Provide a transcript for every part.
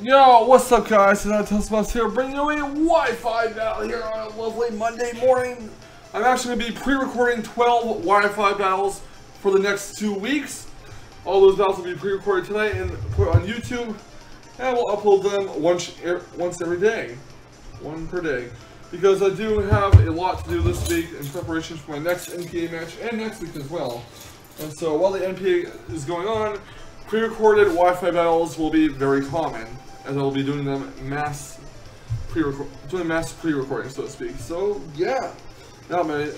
Yo, what's up guys? It's Teslamouse here, bringing you a Wi-Fi battle here on a lovely Monday morning. I'm actually going to be pre-recording 12 Wi-Fi battles for the next 2 weeks. All those battles will be pre-recorded tonight and put on YouTube. And we'll upload them once every day. One per day. Because I do have a lot to do this week in preparation for my next NPA match and next week as well. And so while the NPA is going on, pre-recorded Wi-Fi battles will be very common, as I will be doing them mass pre-recording, so to speak. So yeah, now my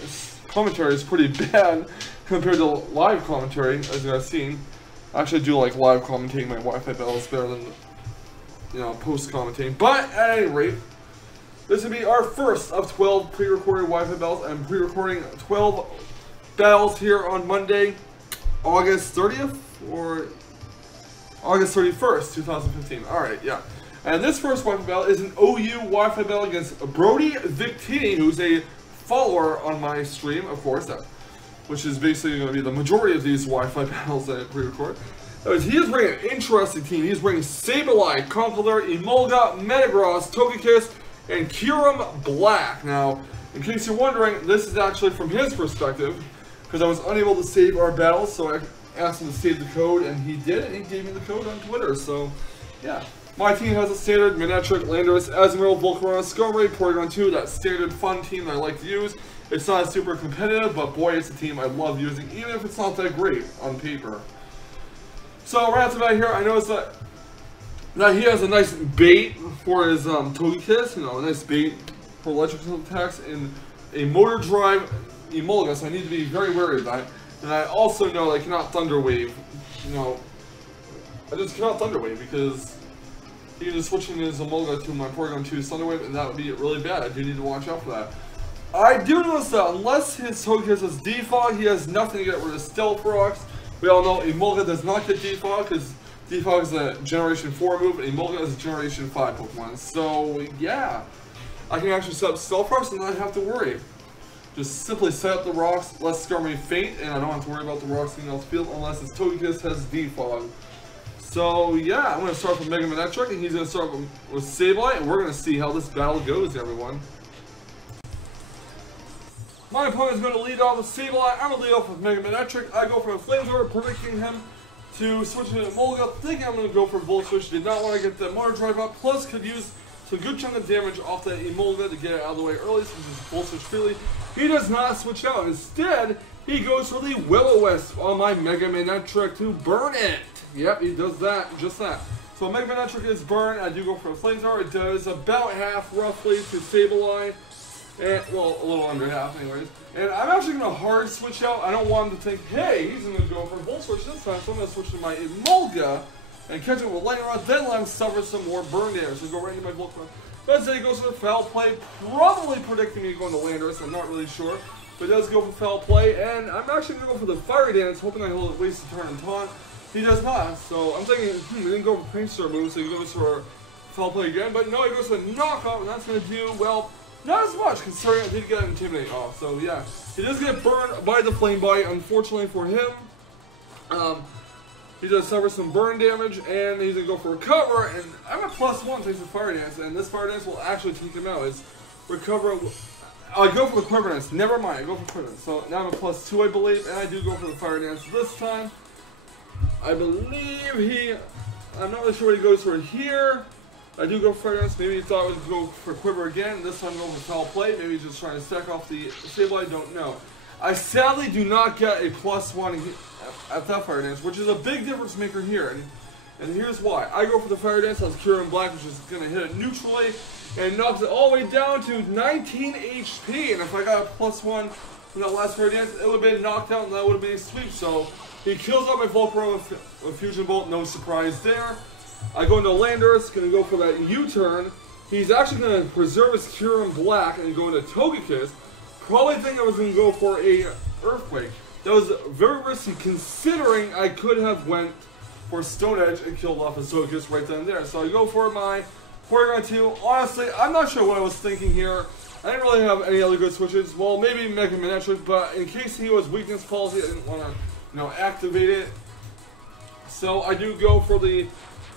commentary is pretty bad compared to live commentary, as you guys seen. I actually do like live commentating my Wi-Fi battles better than, you know, post-commentating. But at any rate, this will be our first of 12 pre-recorded Wi-Fi battles. I'm pre-recording 12 battles here on Monday, August 30th or August 31st, 2015. Alright, yeah. And this first Wi-Fi battle is an OU Wi-Fi battle against Brody Victini, who's a follower on my stream, of course, which is basically going to be the majority of these Wi-Fi battles that I pre-record. He is bringing an interesting team. He's bringing Sableye, Conkeler, Emolga, Metagross, Togekiss, and Kyurem Black. Now, in case you're wondering, this is actually from his perspective, because I was unable to save our battles, so I asked him to save the code, and he did, and he gave me the code on Twitter, so, yeah. My team has a standard Manectric, Landorus, Azumarill, Volcarona, Skarmory, Porygon 2, that standard fun team that I like to use. It's not super competitive, but boy, it's a team I love using, even if it's not that great on paper. So, right off the bat here, I noticed that he has a nice bait for his Togekiss, you know, a nice bait for electrical attacks, and a motor drive Emolga, so I need to be very wary of that. And I also know I cannot Thunder Wave, you know, I just cannot Thunder Wave because he is switching his Emolga to my Porygon 2's Thunder Wave, and that would be really bad. I do need to watch out for that. I do notice that unless his Togekiss has Defog, he has nothing to get rid of Stealth Rocks. We all know Emolga does not get Defog because Defog is a Generation 4 move, and Emolga is a Generation 5 Pokemon. So, yeah, I can actually set up Stealth Rocks and not have to worry. Just simply set up the rocks, let Skarmory faint, and I don't have to worry about the rocks being out the field unless his Togekiss has Defog. So, yeah, I'm going to start with Mega Manectric, and he's going to start with Sableye, and we're going to see how this battle goes, everyone. My opponent is going to lead off with Sableye. I'm going to lead off with Mega Manectric. I go for a Flamethrower, predicting him to switch to Emolga, thinking I'm going to go for Volt Switch. Did not want to get the Motor Drive up, plus could use a good chunk of damage off that Emolga to get it out of the way early, since it's Volt Switch freely. He does not switch out. Instead, he goes for the Will-O-Wisp on my Mega Manectric to burn it. Yep, he does that, just that. So Mega Manectric is burned. I do go for a Flamethrower. It does about half, roughly, to Sableye. And, well, a little under half, anyways. And I'm actually going to hard switch out. I don't want him to think, hey, he's going to go for a Volt Switch this time, so I'm going to switch to my Emolga and catch it with Lightning Rod, then let him suffer some more burn damage. So go right into my Volt Rod. But instead he goes for the Foul Play, probably predicting me going to Landorus, I'm not really sure. But he does go for Foul Play, and I'm actually going to go for the Fiery Dance, hoping that he'll at least turn and taunt. He does not, so I'm thinking, he didn't go for Paint Star move, so he goes for Foul Play again. But no, he goes for Knockout, and that's going to do, well, not as much, considering I did get Intimidate off. So yeah, he does get burned by the Flame Bite, unfortunately for him. He does suffer some burn damage, and he's going to go for Recover, and I'm at +1 thanks to Fire Dance, and this Fire Dance will actually take him out. It's Recover, I go for the Quiver Dance, never mind, I go for Quiver Dance. So now I'm at +2, I believe, and I do go for the Fire Dance this time. I believe I'm not really sure what he goes for here. I do go for Fire Dance, maybe he thought I would go for Quiver again, this time go for Foul Play, maybe he's just trying to stack off the Sableye, I don't know. I sadly do not get a +1 at that Fire Dance, which is a big difference maker here, and here's why. I go for the Fire Dance, that's Kyurem Black, which is going to hit it neutrally, and knocks it all the way down to 19 HP, and if I got a +1 from that last Fire Dance, it would have been knocked out, and that would have been a sweep, so he kills out my Volcarona with Fusion Bolt, no surprise there. I go into Landorus, going to go for that U-turn. He's actually going to preserve his Kyurem Black and go into Togekiss. Probably think I was going to go for a Earthquake. That was very risky considering I could have went for Stone Edge and killed off his Togekiss right then and there. So I go for my Porygon 2. Honestly, I'm not sure what I was thinking here. I didn't really have any other good switches. Well, maybe Mega Manectric, but in case he was weakness policy, I didn't want to, you know, activate it. So I do go for the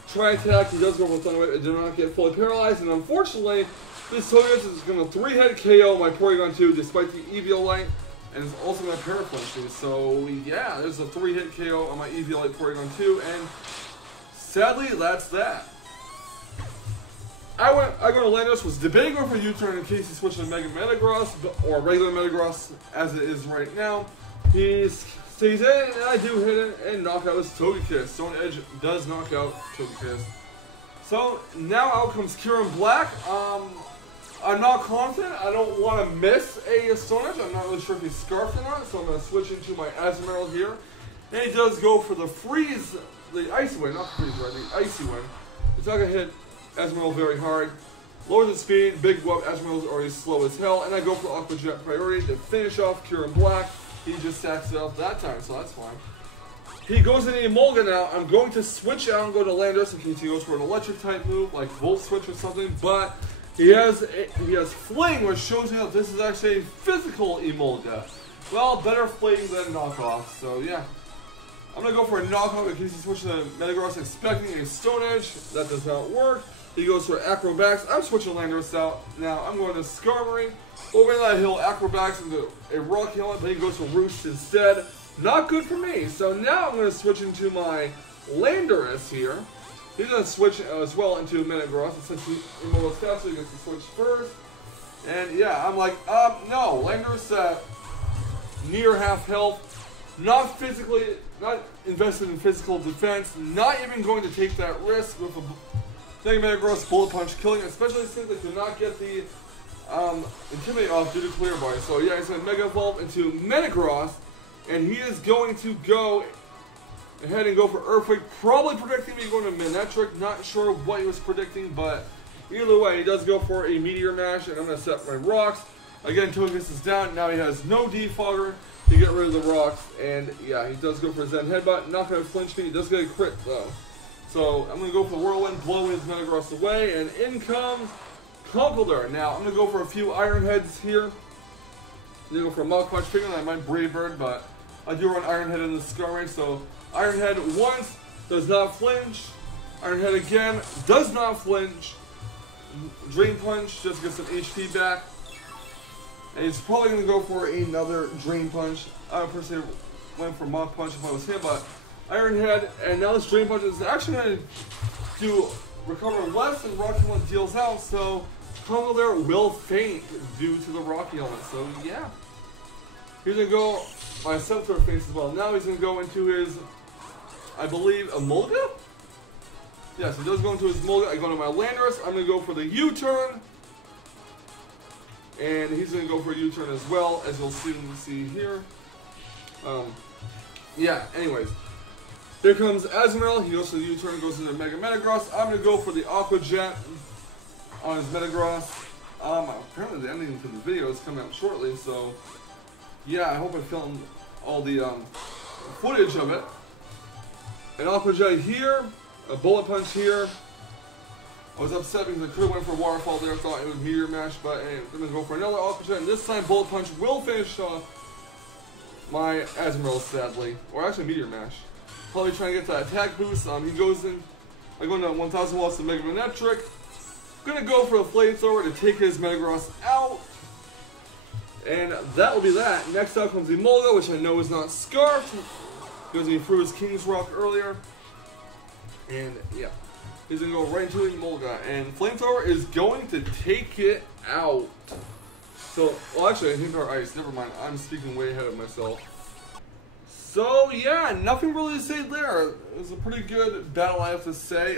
Tri-attack, he does go for Thunder Wave. It did not get fully paralyzed, and unfortunately, this Togekiss is going to 3-hit KO my Porygon 2 despite the Eviolite, and it's also going to Paraflinch me. So yeah, there's a 3-hit KO on my Eviolite Porygon 2, and sadly, that's that. I go to Landos, was debating going for a U-turn in case he switched to Mega Metagross, or regular Metagross as it is right now. He stays in, and I do hit it and knock out his Togekiss. Stone Edge does knock out Togekiss. So now out comes Kieran Black. I'm not confident. I don't want to miss a Stone Edge. I'm not really sure if he's Scarfed or not, so I'm going to switch into my Azumarill here. And he does go for the Freeze, the Icy Wind, not Freeze, right, the Icy Wind. It's not going to hit Azumarill very hard. Lowers the speed, big whoop, Azumarill is already slow as hell, and I go for Aqua Jet priority to finish off Kieran Black. He just sacks it off that time, so that's fine. He goes into Emolga now. I'm going to switch out and go to Landorus in case he goes for an electric type move, like Volt Switch or something, but he has Fling, which shows me that this is actually a physical Emolga. Well, better Fling than knockoff, so yeah. I'm going to go for a knockoff in case he switches to Metagross expecting a Stone Edge. That does not work. He goes for Acrobacks. I'm switching Landorus out. Now I'm going to Skarmory. Over that hill, Acrobacks into a Rock Helmet, but he goes for Roost instead. Not good for me. So now I'm going to switch into my Landorus here. He's going to switch as well into Metagross. Since he's most faster, he gets to switch first. And yeah, I'm like, no. Landorus at near half health. Not invested in physical defense. Not even going to take that risk with a Mega Metagross Bullet Punch killing, especially since I could not get the Intimidate off due to Clear Body. So yeah, he's going to Mega Evolve into Metagross, and he is going to go ahead and go for Earthquake, probably predicting me going to Manectric. Not sure what he was predicting, but either way, he does go for a Meteor Mash, and I'm going to set my rocks. Again, Togekiss is down. Now he has no Defogger to get rid of the rocks, and yeah, he does go for Zen Headbutt. Not going to flinch me. He does get a crit, though. So I'm going to go for Whirlwind, blow his Metagross away, and in comes Conkeldurr. Now, I'm going to go for a few Iron Heads here. I'm going to go for a Mach Punch, figuring I might Brave Bird, but I do run Iron Head in the Skarmory, so Iron Head once, does not flinch. Iron Head again, does not flinch. Drain Punch, just get some HP back. And he's probably going to go for another Drain Punch. I personally went for Mach Punch if I was him, but Iron Head, and now this Drain Punch is actually going to do recover less than Rocky Helmet deals out, so Conkeldurr will faint due to the Rocky Helmet. So yeah, he's going to go my Centaur face as well. Now he's going to go into his, I believe, Emolga? Yes, he does go into his Emolga. I go to my Landorus. I'm going to go for the U-turn. And he's going to go for a U-turn as well, as you'll soon see here. Yeah, anyways. Here comes Azumarill. He goes to the U-turn, goes into Mega Metagross. I'm going to go for the Aqua Jet on his Metagross. Apparently the ending to the video is coming out shortly, so yeah, I hope I filmed all the footage of it. An Aqua Jet here, a Bullet Punch here. I was upset because I could have went for a Waterfall there, thought it would Meteor Mash, but anyway, I'm going to go for another Aqua Jet, and this time Bullet Punch will finish off my Azumarill, sadly. Or actually Meteor Mash. Probably trying to get that attack boost. He goes in. I go into 1000 watts of Mega Manectric. Gonna go for the Flamethrower to take his Metagross out. And that will be that. Next up comes Emolga, which I know is not Scarfed, because he threw his King's Rock earlier. And yeah, he's gonna go right into Emolga. And Flamethrower is going to take it out. So, well actually, I think our ice. Never mind. I'm speaking way ahead of myself. So yeah, nothing really to say there. It was a pretty good battle, I have to say.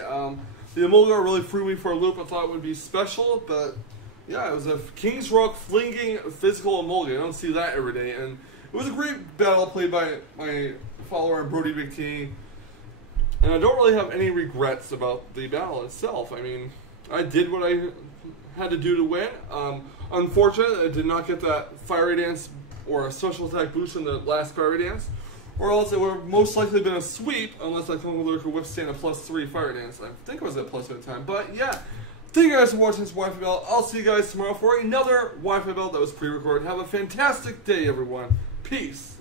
The Emolga really threw me for a loop. I thought it would be special, but yeah, it was a King's Rock flinging physical Emolga. I don't see that every day, and it was a great battle played by my follower Brody Big T. And I don't really have any regrets about the battle itself. I mean, I did what I had to do to win. Unfortunately, I did not get that Fiery Dance or a Social Attack boost in the last Fiery Dance. Or else it would have most likely been a sweep, unless that Conkeldurr could withstand a +3 Fire Dance. I think it was at +3 at the time. But yeah, thank you guys for watching this Wi-Fi battle. I'll see you guys tomorrow for another Wi-Fi battle that was pre-recorded. Have a fantastic day, everyone. Peace.